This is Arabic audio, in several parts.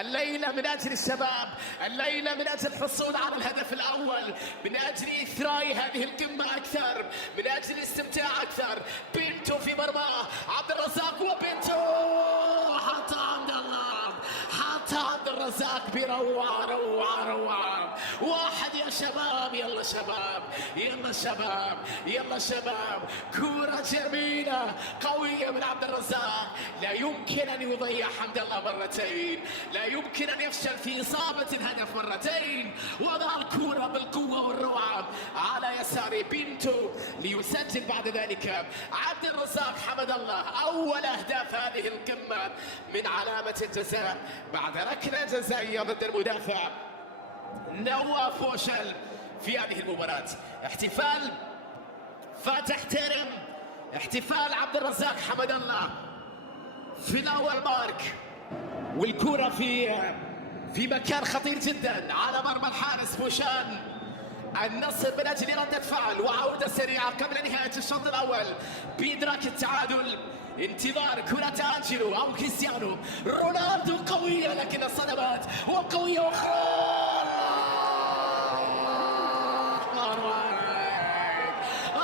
الليلة من أجل الشباب، الليلة من أجل الحصول على الهدف الأول، من أجل إثراء هذه القمة أكثر، من أجل الاستمتاع أكثر. بنتو في مرماه عبد الرزاق، وبنتو حتى عبد الله، حتى عبد الرزاق بروعة روعة روعة. واحد يا شباب، يلا شباب، يلا شباب، يلا شباب. كرة جميلة قوية من عبد الرزاق، لا يمكن أن يضيع حمد الله مرتين، لا يمكن أن يفشل في إصابة الهدف مرتين. وضع الكرة بالقوة والروعة على يسار بنتو ليسجل بعد ذلك عبد الرزاق حمد الله أول أهداف هذه القمة من علامة الجزاء بعد ركلة جزائية ضد المدافع نواف بوشل في هذه المباراة. احتفال فتحترم احتفال عبد الرزاق حمد الله في الأول مارك، والكرة في مكان خطير جدا على مرمى الحارس بوشان. النصر من أجل ردة فعل وعودة سريعة قبل نهاية الشوط الأول بإدراك التعادل. انتظار كرة أنجلو أو كريستيانو رونالدو قوية، لكن الصدمات وقوية أخرى.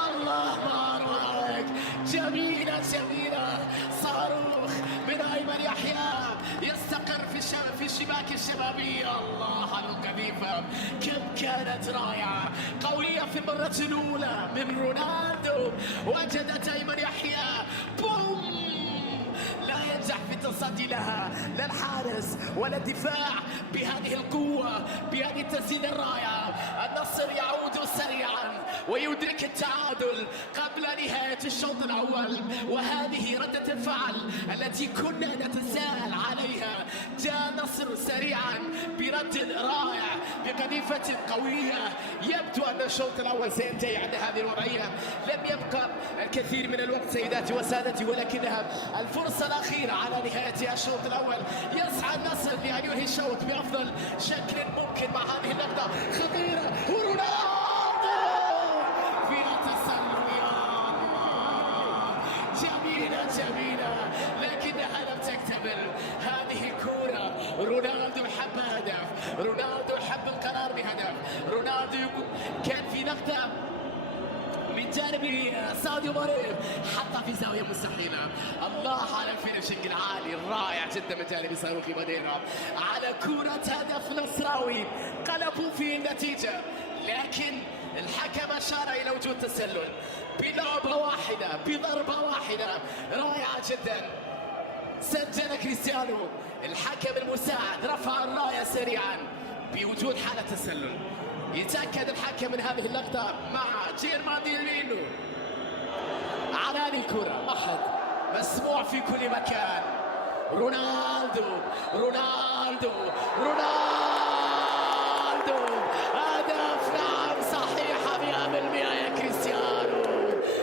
الله بارك، جميلة جميلة. صاروخ من أيمن يحيى يستقر في الشباك الشبابية. الله على القذيفة، كم كانت رائعة قوية في المرة الأولى من رونالدو. وجدت أيمن يحيى، بوم، لا ينجح في التصدي لها لا الحارس ولا الدفاع بهذه القوة بهذه التسديدة الرائعة. النصر يعود سريعا ويدرك التعادل قبل نهاية الشوط الأول، وهذه ردة الفعل التي كنا نتساءل عليها. جاء النصر سريعا برد رائع بقذيفة قوية. يبدو أن الشوط الأول سينتهي عند هذه الوضعية. لم يبقى الكثير من الوقت سيداتي وسادتي، ولكنها الفرصة الأخيرة على نهاية الشوط الأول. يسعى النصر لأن ينهي الشوط بأفضل شكل ممكن مع هذه اللقطة خطيرة. ورونالدو في تسلل، يا الله، جميلة جميلة، لكنها لم تكتمل هذه الكرة. رونالدو حب هدف، رونالدو حب القرار بهدف. رونالدو كان في لقطة من جانب ساديو ماني حتى في زاوية مستحيلة. الله على الفينشنج العالي الرائع جدا من جانب صاروخي ماديرا على كرة هدف نصراوي قلبوا فيه النتيجة، لكن الحكم أشار إلى وجود تسلل بلعبة واحدة بضربة واحدة رائعة جدا. سجل كريستيانو، الحكم المساعد رفع الراية سريعا بوجود حالة تسلل. يتأكد الحكم من هذه اللقطة مع جيرماندينو على هذه الكرة. أحد مسموع في كل مكان. رونالدو رونالدو رونالدو، هدف، نعم صحيحة 100% يا كريستيانو.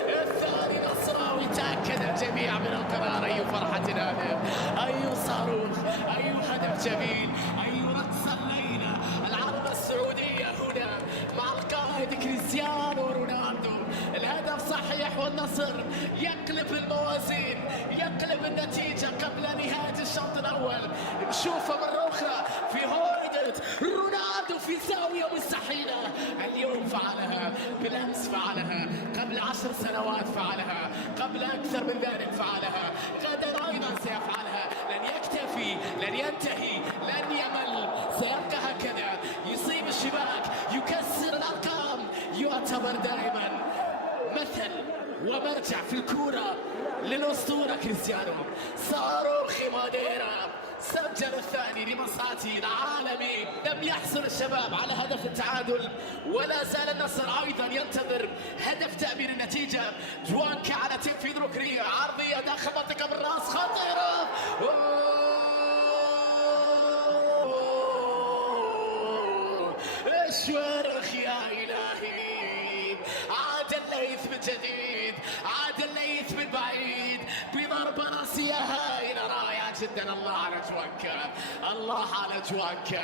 الثاني نصراوي، تأكد الجميع من القرار. أي فرحة هذا، أي صاروخ، أي هدف جميل، أي رقصة الليلة العربة السعودية هنا مع القائد كريستيانو رونالدو. الهدف صحيح والنصر يقلب الموازين، يقلب النتيجة قبل نهاية الشوط الأول. نشوفه مرة أخرى في هويدت، رونالدو في زاوية مستحيلة. اليوم فعلها، بالأمس فعلها، قبل 10 سنوات فعلها، قبل أكثر من ذلك فعلها، غدا أيضا سيفعلها. لن يكتفي، لن ينتهي، لن يمل، سيبقى هكذا يصيب الشباك، يكسر الأرقام. يعتبر دائما مثل ومرجع في الكورة للأسطورة كريستيانو. صاروخي ماديرا سجل الثاني لمصاتي العالمي. لم يحصل الشباب على هدف التعادل، ولا زال النصر أيضا ينتظر هدف تأمين النتيجة. جوانكا على تنفيذ ركنية عرضية داخل منطقة بالراس خطيرة. الشوارخ يا إلهي، عاد الليث من جديد، عاد الليث من بعيد بضربة راسية هائلة رائعة جدا. الله على جوانكا، الله على جوانكا.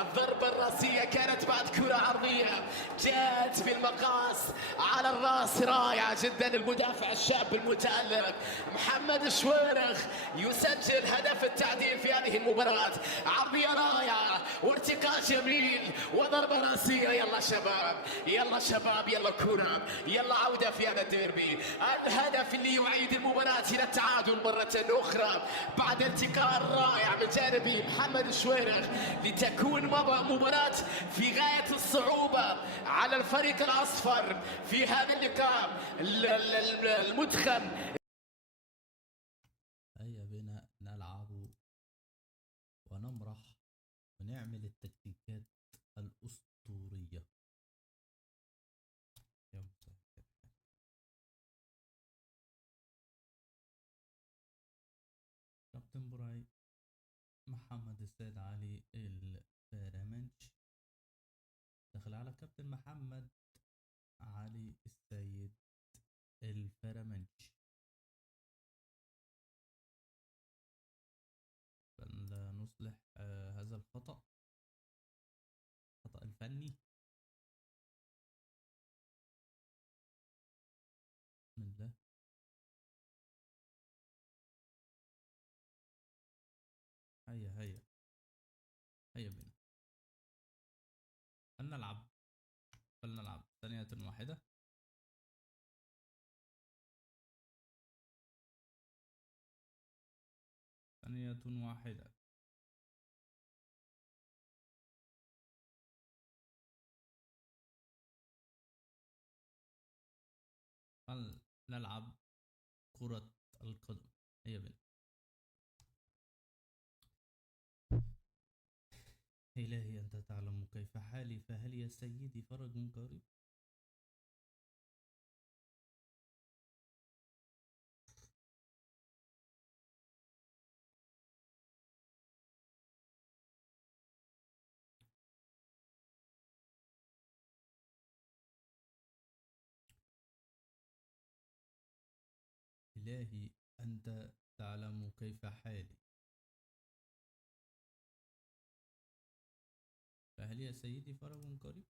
الضربة الراسية كانت بعد كرة عرضية جاءت بالمقاس على الراس رائعة جدا. المدافع الشاب المتألق محمد الشوارخ يسجل هدف التعديل في هذه هذه المباراة. عرضية رائعة وارتقاء جميل وضربة راسية. يلا شباب، يلا شباب، يلا كرة، يلا عودة في هذا الديربي. الهدف اللي يعيد المباراة إلى التعادل مرة أخرى بعد التقاء رائع من جانب محمد الشويرخ، لتكون مباراة في غاية الصعوبة على الفريق الأصفر في هذا اللقاء المدخم. هيا بنا نلعب ونمرح ونعمل التكتيكات الأسطورية. يا مسهل. كابتن براي محمد السيد علي الفارمنش دخل على كابتن محمد علي السيد الفارمنش. فلنصلح هذا الخطأ الفني. بسم الله. هيا هيا هيا بنا فلنلعب ثانية واحدة. ثانية واحدة. فلنلعب كرة القدم. هيا بنا. إلهي أنت تعلم كيف حالي، فهل يا سيدي فرج قريب؟ إلهي أنت تعلم كيف حالي، فهل يا سيدي فرج قريب؟